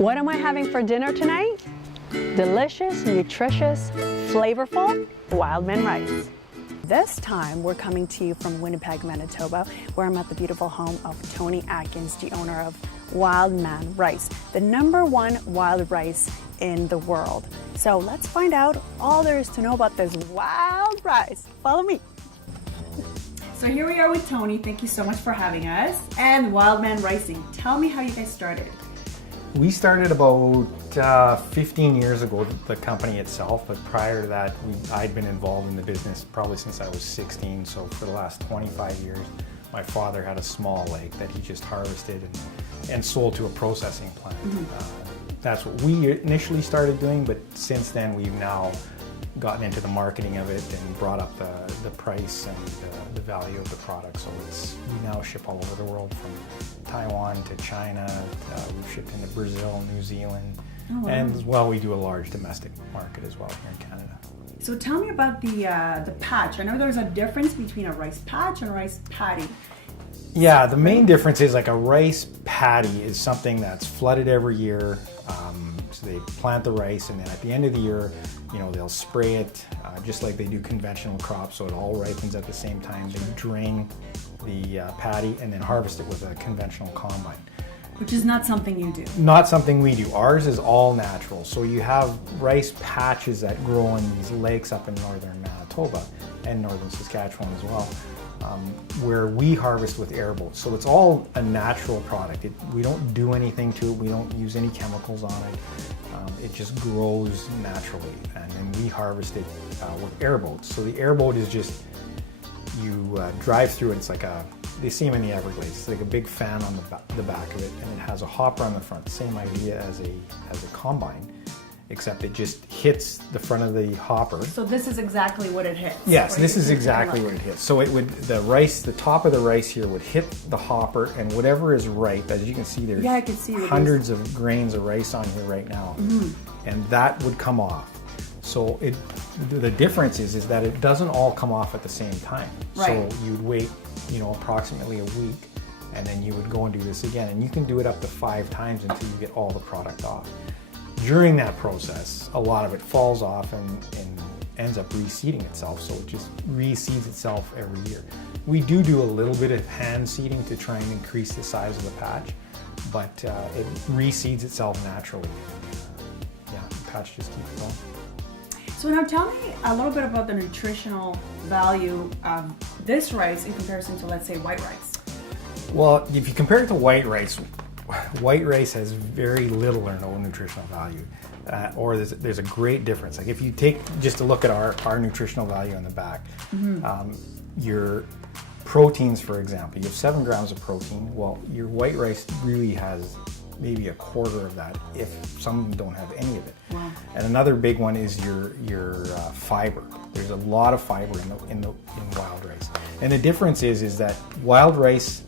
What am I having for dinner tonight? Delicious, nutritious, flavorful WildMan rice. This time we're coming to you from Winnipeg, Manitoba, where I'm at the beautiful home of Tony Atkins, the owner of WildMan Rice, the #1 wild rice in the world. So let's find out all there is to know about this wild rice. Follow me. So here we are with Tony. Thank you so much for having us. And WildMan Ricing. Tell me how you guys started. We started about 15 years ago, the company itself, but prior to that, I'd been involved in the business probably since I was 16, so for the last 25 years, my father had a small lake that he just harvested and sold to a processing plant. That's what we initially started doing, but since then we've now gotten into the marketing of it and brought up the price and the value of the product. So we now ship all over the world, from Taiwan to China. We've shipped into Brazil, New Zealand, and as well we do a large domestic market as well here in Canada. So tell me about the patch. I know there's a difference between a rice patch and a rice patty. Yeah, the main difference is like a rice patty is something that's flooded every year. So they plant the rice, and then at the end of the year, they'll spray it just like they do conventional crops, so it all ripens at the same time. They drain the patty and then harvest it with a conventional combine. Which is not something you do. Not something we do. Ours is all natural. So you have rice patches that grow in these lakes up in northern Manitoba and northern Saskatchewan as well, where we harvest with airboats. So it's all a natural product. We don't do anything to it. We don't use any chemicals on it. It just grows naturally, and then we harvest it with airboats. So the airboat is just, you drive through it. It's like they see them in the Everglades. It's like a big fan on the back of it, and it has a hopper on the front. Same idea as a combine, except it just hits the front of the hopper. So this is exactly what it hits. Yes, this is exactly what it hits. So the top of the rice here would hit the hopper, and whatever is ripe, as you can see, there's I can see hundreds of grains of rice on here right now, and that would come off. So the difference is that it doesn't all come off at the same time. Right. So you'd wait, approximately a week, and then you would go and do this again, and you can do it up to 5 times until you get all the product off. During that process, a lot of it falls off and ends up reseeding itself, so it just reseeds itself every year. We do a little bit of hand seeding to try and increase the size of the patch, but it reseeds itself naturally. The patch just keeps going. So now tell me a little bit about the nutritional value of this rice in comparison to, let's say, white rice. Well, if you compare it to white rice has very little or no nutritional value, or there's a great difference. Like if you take just a look at our nutritional value on the back, your proteins, for example, you have 7 grams of protein. Well, your white rice really has maybe a quarter of that, if some of them don't have any of it. Wow. And another big one is your fiber. There's a lot of fiber in wild rice, and the difference is that wild rice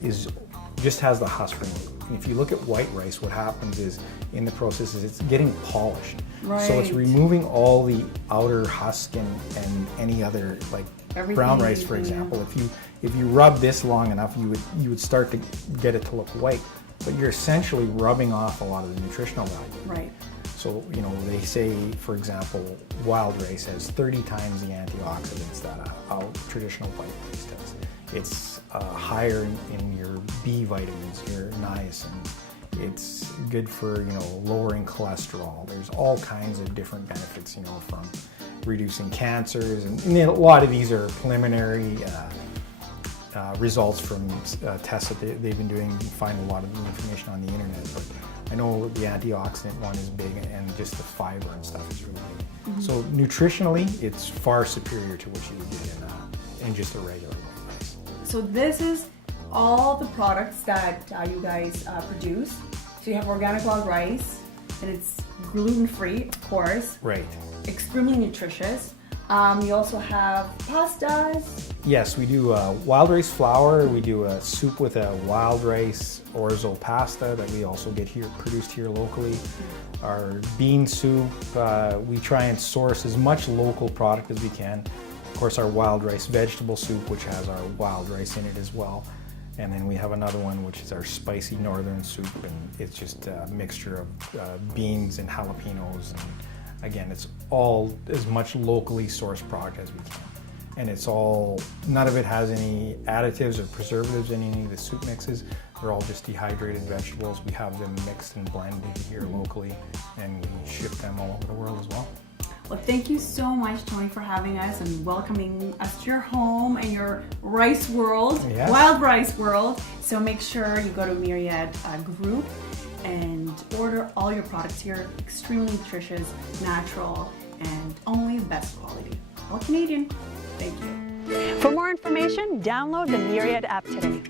just has the husk removed. And if you look at white rice, what happens is in the process is it's getting polished. Right. So it's removing all the outer husk and any other, like everything, brown rice, for example. If you rub this long enough, you would start to get it to look white, but you're essentially rubbing off a lot of the nutritional value. Right. So, they say, for example, wild rice has 30 times the antioxidants that a traditional white rice does. It's higher in your B vitamins, your niacin. It's good for, lowering cholesterol. There's all kinds of different benefits, from reducing cancers. And a lot of these are preliminary results from tests that they've been doing. You can find a lot of the information on the internet, but I know the antioxidant one is big, and just the fiber and stuff is really big. So nutritionally, it's far superior to what you would get in just a regular white rice. So this is all the products that you guys produce. So you have organic wild rice, and it's gluten-free, of course. Right. Extremely nutritious. You also have pastas. Yes, we do wild rice flour. We do a soup with a wild rice orzo pasta that we also get produced here locally. Our bean soup, we try and source as much local product as we can. Of course, our wild rice vegetable soup, which has our wild rice in it as well. And then we have another one, which is our spicy northern soup, and it's just a mixture of beans and jalapenos. And again, it's all as much locally sourced product as we can. And it's all, none of it has any additives or preservatives in any of the soup mixes. They're all just dehydrated vegetables. We have them mixed and blended here locally, and we ship them all over the world as well. Well, thank you so much, Tony, for having us and welcoming us to your home and your rice world, Yes. wild rice world. So make sure you go to Myriad Group and order all your products here. Extremely nutritious, natural, and only the best quality. All Canadian. Thank you. For more information, download the Myriad app today.